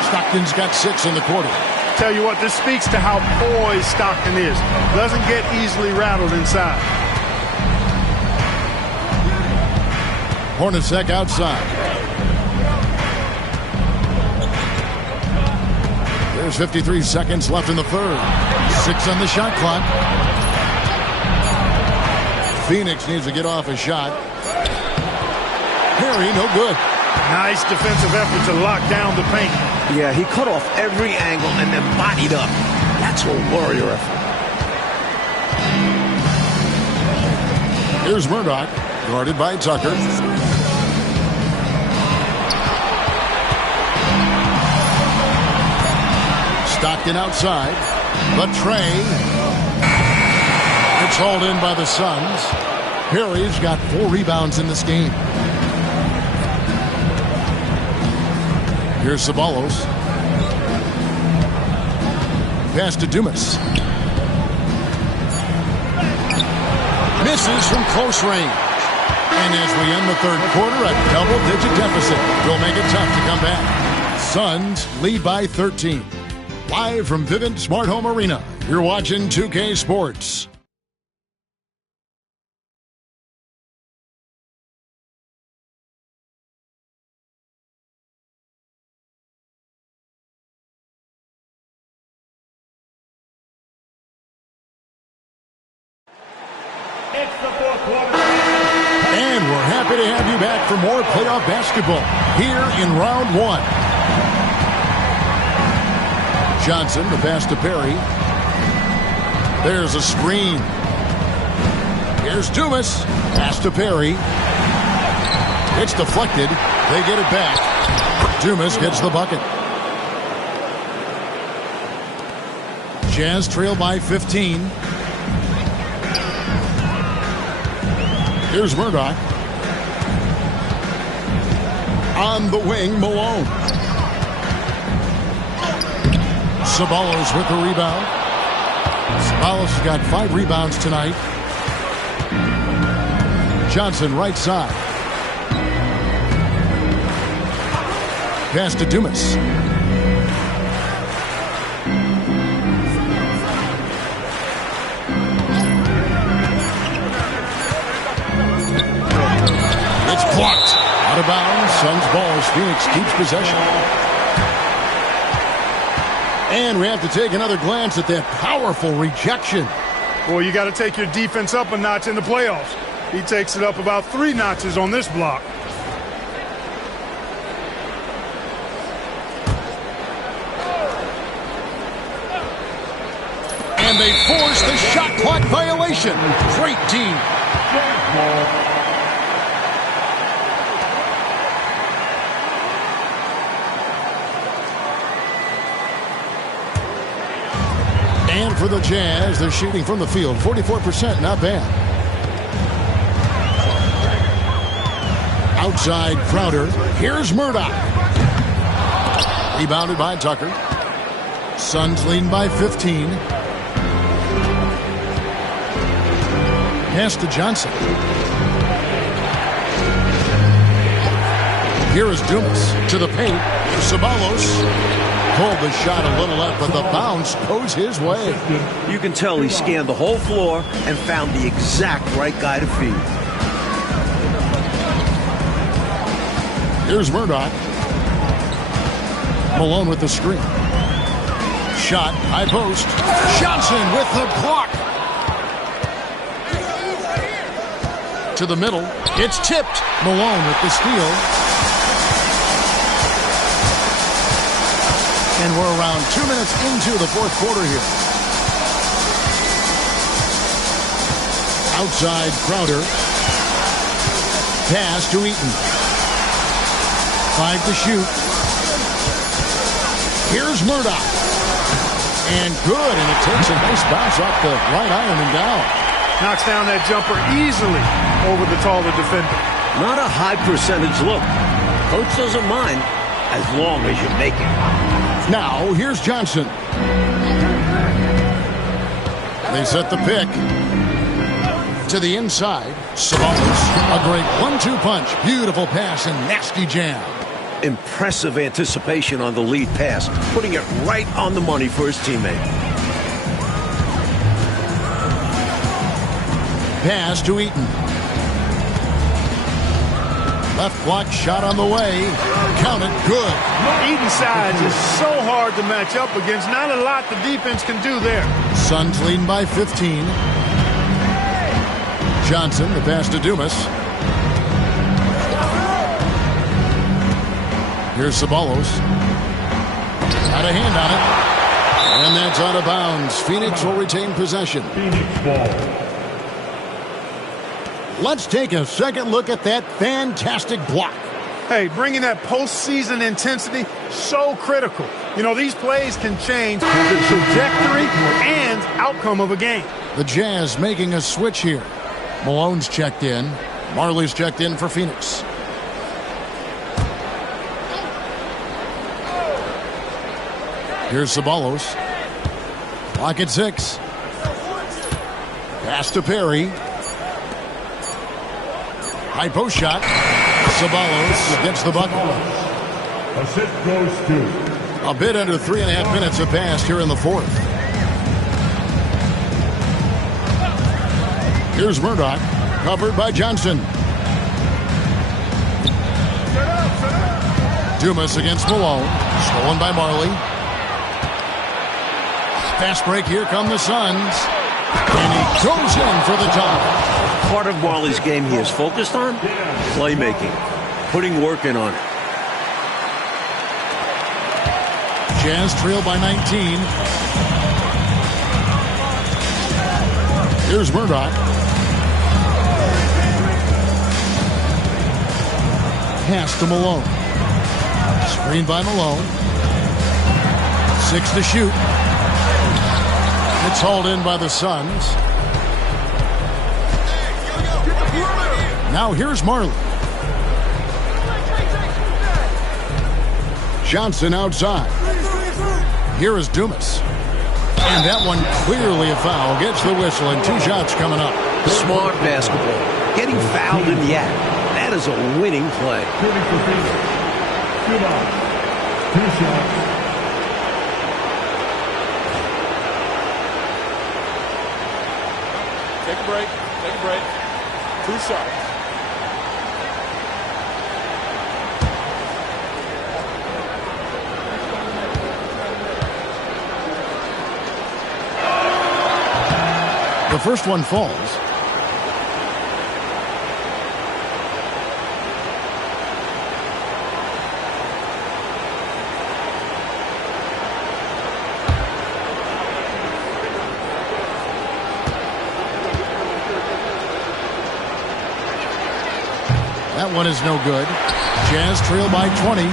Stockton's got 6 in the quarter. Tell you what, this speaks to how poised Stockton is. Doesn't get easily rattled inside. Hornacek outside. There's 53 seconds left in the third. 6 on the shot clock. Phoenix needs to get off a shot. Perry, no good. Nice defensive effort to lock down the paint. Yeah, he cut off every angle and then bodied up. That's a warrior effort. Here's Murdoch, guarded by Tucker. Stockton outside. The tray. It's hauled in by the Suns. Perry's got 4 rebounds in this game. Here's Ceballos. Pass to Dumas. Misses from close range. And as we end the third quarter, a double-digit deficit will make it tough to come back. Suns lead by 13. Live from Vivint Smart Home Arena, you're watching 2K Sports. And we're happy to have you back for more playoff basketball here in round 1. Johnson, the pass to Perry. There's a screen. Here's Dumas. Pass to Perry. It's deflected. They get it back. Dumas gets the bucket. Jazz trail by 15. Here's Murdoch. On the wing, Malone. Ceballos with the rebound. Ceballos has got 5 rebounds tonight. Johnson right side. Pass to Dumas. It's blocked. Out of bounds. Suns ball as Phoenix keeps possession. And we have to take another glance at that powerful rejection. Boy, you got to take your defense up a notch in the playoffs. He takes it up about 3 notches on this block. And they force the shot clock violation. Great team. And for the Jazz, they're shooting from the field 44%, not bad. Outside Crowder. Here's Murdoch. Rebounded by Tucker. Suns leading by 15. Pass to Johnson. Here is Dumas to the paint. Ceballos pulled the shot a little up, but the bounce goes his way. You can tell he scanned the whole floor and found the exact right guy to feed. Here's Murdoch. Malone with the screen. Shot, high post. Johnson with the block. To the middle. It's tipped. Malone with the steal. And we're around 2 minutes into the fourth quarter here. Outside Crowder. Pass to Eaton. 5 to shoot. Here's Murdoch. And good, and it takes a nice bounce off the right iron and down. Knocks down that jumper easily over the taller defender. Not a high percentage look. Coach doesn't mind as long as you make it. Now, here's Johnson. They set the pick. To the inside. Ceballos. A great 1-2 punch. Beautiful pass and nasty jam. Impressive anticipation on the lead pass, putting it right on the money for his teammate. Pass to Eaton. Left block shot on the way. Count it, good. Eaton's size is so hard to match up against. Not a lot the defense can do there. Suns leading by 15. Johnson, the pass to Dumas. Here's Ceballos. Got a hand on it. And that's out of bounds. Phoenix will retain possession. Phoenix ball. Let's take a second look at that fantastic block. Hey, bringing that postseason intensity, so critical. You know, these plays can change the trajectory and outcome of a game. The Jazz making a switch here. Malone's checked in. Marley's checked in for Phoenix. Here's Ceballos. Clock at 6. Pass to Perry. High post shot. Ceballos gets the bucket. Assist goes to. A bit under 3.5 minutes have passed here in the fourth. Here's Murdoch. Covered by Johnson. Dumas against Malone. Stolen by Marley. Fast break. Here come the Suns. And he goes in for the top. Part of Marley's game he is focused on? Playmaking. Putting work in on it. Jazz trail by 19. Here's Murdoch. Pass to Malone. Screen by Malone. 6 to shoot. It's hauled in by the Suns. Now here's Marley. Johnson outside. Here is Dumas. And that one clearly a foul. Gets the whistle and 2 shots coming up. Smart basketball. Getting fouled in the act. That is a winning play. 30 for Phoenix. Shoot out. 2 shots. Take a break. Take a break. 2 shots. The first one falls. That one is no good. Jazz trail by 20.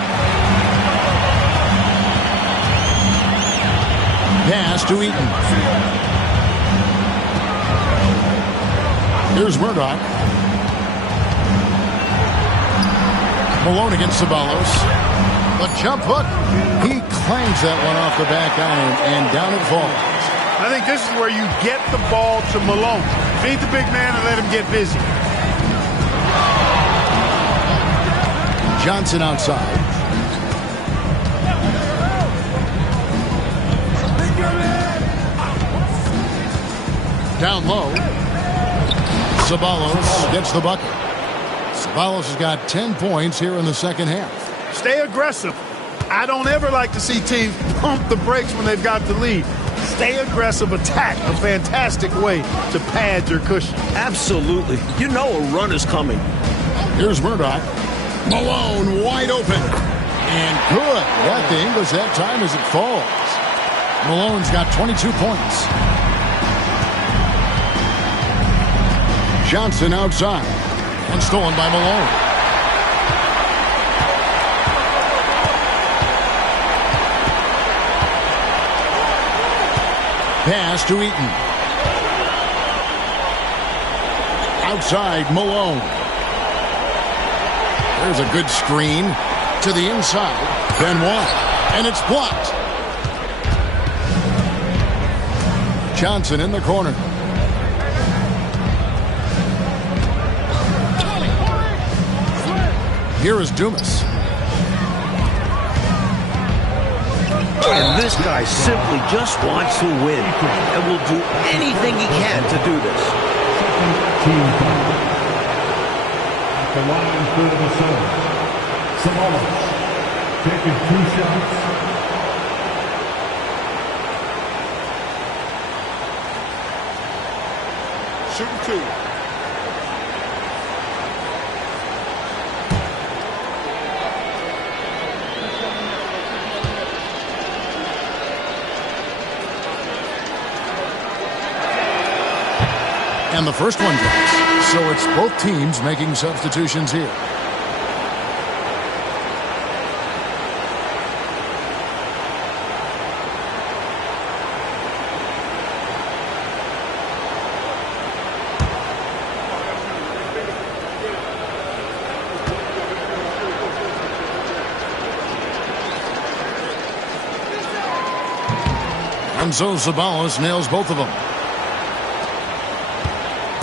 Pass to Eaton. Here's Murdoch. Malone against Ceballos. The jump hook. He clangs that one off the back iron, and down it falls. I think this is where you get the ball to Malone. Feed the big man and let him get busy. Johnson outside. Down low. Ceballos gets the bucket. Ceballos has got 10 points here in the second half. Stay aggressive. I don't ever like to see teams pump the brakes when they've got the lead. Stay aggressive, attack. A fantastic way to pad your cushion. Absolutely. You know a run is coming. Here's Murdoch. Malone wide open. And good. Got the English that time as it falls. Malone's got 22 points. Johnson outside. And stolen by Malone. Pass to Eaton. Outside, Malone. There's a good screen to the inside. Benoit. And it's blocked. Johnson in the corner. Here is Dumas. And this guy simply just wants to win and will do anything he can to do this. At the line for the Suns, Ceballos taking 2 shots. Shooting 2. And the first one drops. So it's both teams making substitutions here. And so Ceballos nails both of them.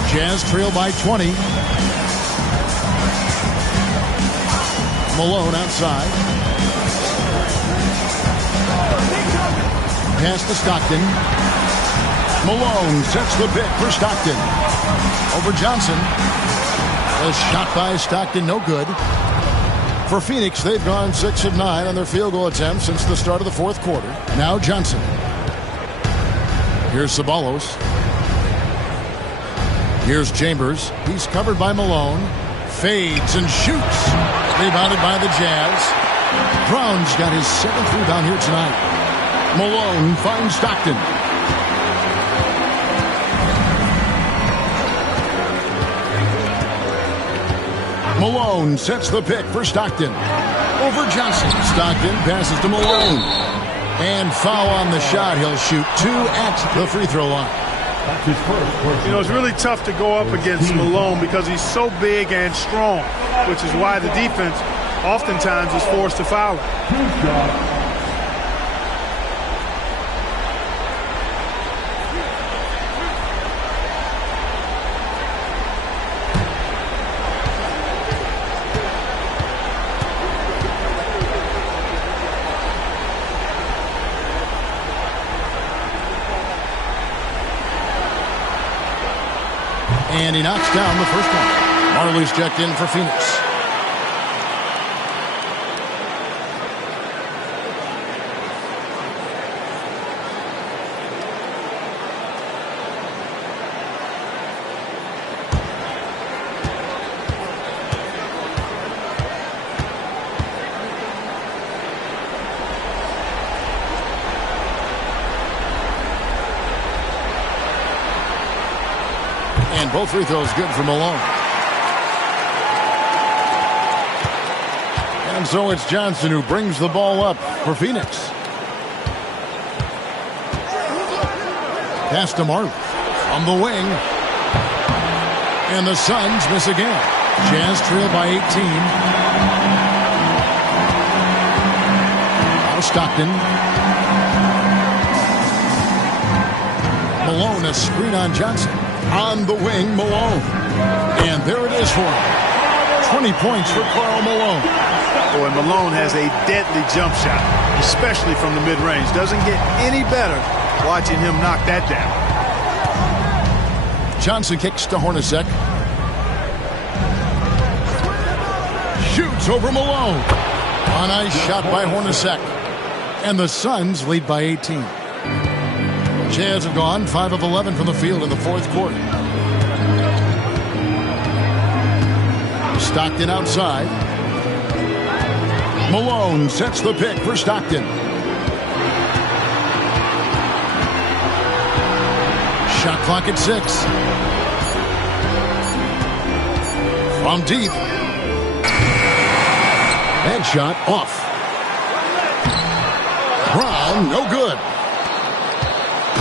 Jazz trail by 20. Malone outside. Pass to Stockton. Malone sets the pick for Stockton. Over Johnson. A shot by Stockton, no good. For Phoenix, they've gone 6 of 9 on their field goal attempts since the start of the fourth quarter. Now Johnson. Here's Ceballos. Here's Chambers. He's covered by Malone. Fades and shoots. Rebounded by the Jazz. Brown's got his 7th rebound here tonight. Malone finds Stockton. Malone sets the pick for Stockton. Over Johnson. Stockton passes to Malone. And foul on the shot. He'll shoot 2 at the free throw line. That's his first. You know, it's really tough to go up against Malone because he's so big and strong, which is why the defense oftentimes is forced to foul him. And he knocks down the first one. Marley's checked in for Phoenix. And both free throws good for Malone. And so it's Johnson who brings the ball up for Phoenix. Pass to Marley on the wing. And the Suns miss again. Jazz trail by 18. Now Stockton. Malone, a screen on Johnson. On the wing, Malone. And there it is for him. 20 points for Karl Malone. Boy, Malone has a deadly jump shot, especially from the mid-range. Doesn't get any better watching him knock that down. Johnson kicks to Hornacek. Shoots over Malone. A nice shot by Hornacek. And the Suns lead by 18. Jazz have gone 5 of 11 from the field in the fourth quarter. Stockton outside. Malone sets the pick for Stockton. Shot clock at 6. From deep. That shot off. Brown, no good.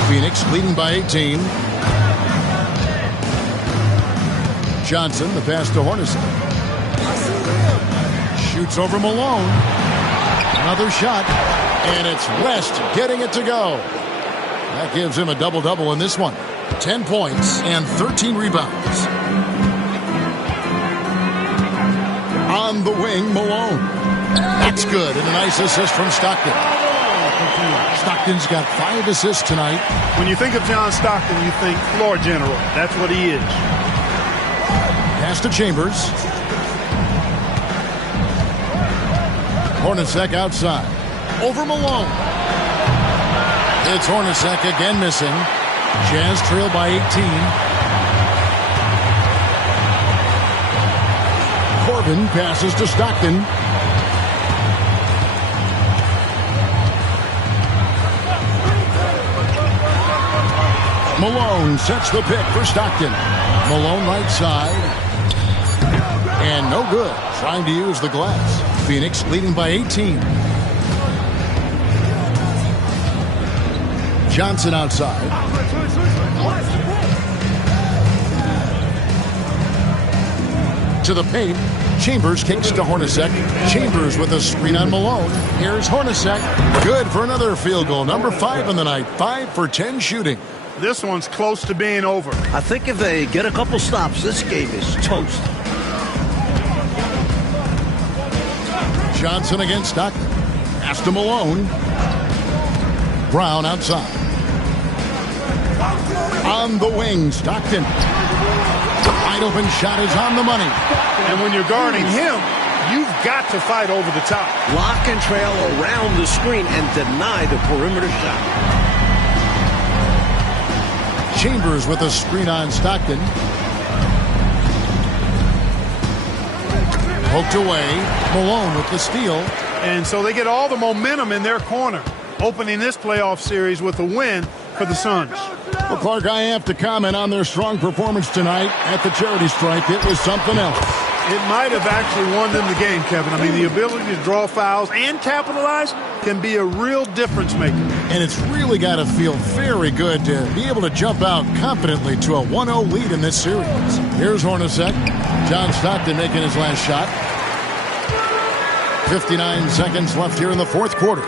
Phoenix leading by 18. Johnson, the pass to Hornacek. Shoots over Malone. Another shot. And it's West getting it to go. That gives him a double-double in this one. 10 points and 13 rebounds. On the wing, Malone. That's good. And a nice assist from Stockton. Stockton's got 5 assists tonight. When you think of John Stockton, you think floor general. That's what he is. Pass to Chambers. Hornacek outside. Over Malone. It's Hornacek again missing. Jazz trail by 18. Corbin passes to Stockton. Malone sets the pick for Stockton. Malone right side. And no good. Trying to use the glass. Phoenix leading by 18. Johnson outside. To the paint. Chambers kicks to Hornacek. Chambers with a screen on Malone. Here's Hornacek. Good for another field goal. Number 5 in the night. 5 for 10 shooting. This one's close to being over. I think if they get a couple stops, this game is toast. Johnson against Stockton. Pass to Malone. Brown outside. On the wing, Stockton. Wide open shot is on the money. And when you're guarding him, you've got to fight over the top. Lock and trail around the screen and deny the perimeter shot. Chambers with a screen on Stockton. Poked away. Malone with the steal. And so they get all the momentum in their corner, opening this playoff series with a win for the Suns. Well, Clark, I have to comment on their strong performance tonight at the charity strike. It was something else. It might have actually won them the game, Kevin. I mean, the ability to draw fouls and capitalize can be a real difference maker. And it's really got to feel very good to be able to jump out confidently to a 1-0 lead in this series. Here's Hornacek. John Stockton making his last shot. 59 seconds left here in the fourth quarter.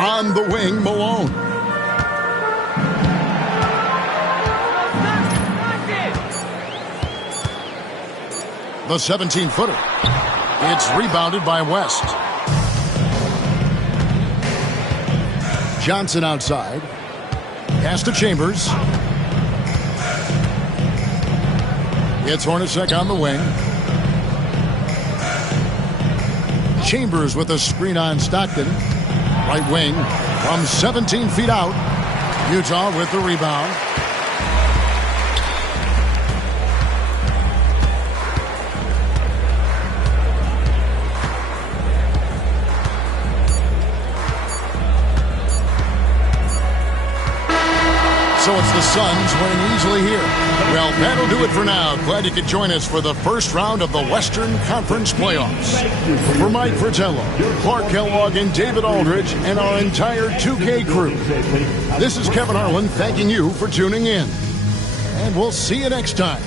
On the wing, Malone. The 17-footer. It's rebounded by West. Johnson outside. Pass to Chambers. It's Hornacek on the wing. Chambers with a screen on Stockton. Right wing from 17 feet out. Utah with the rebound. So it's the Suns winning easily here. Well, that'll do it for now. Glad you could join us for the first round of the Western Conference Playoffs. For Mike Fratello, Clark Kellogg, and David Aldridge, and our entire 2K crew, this is Kevin Harlan thanking you for tuning in. And we'll see you next time.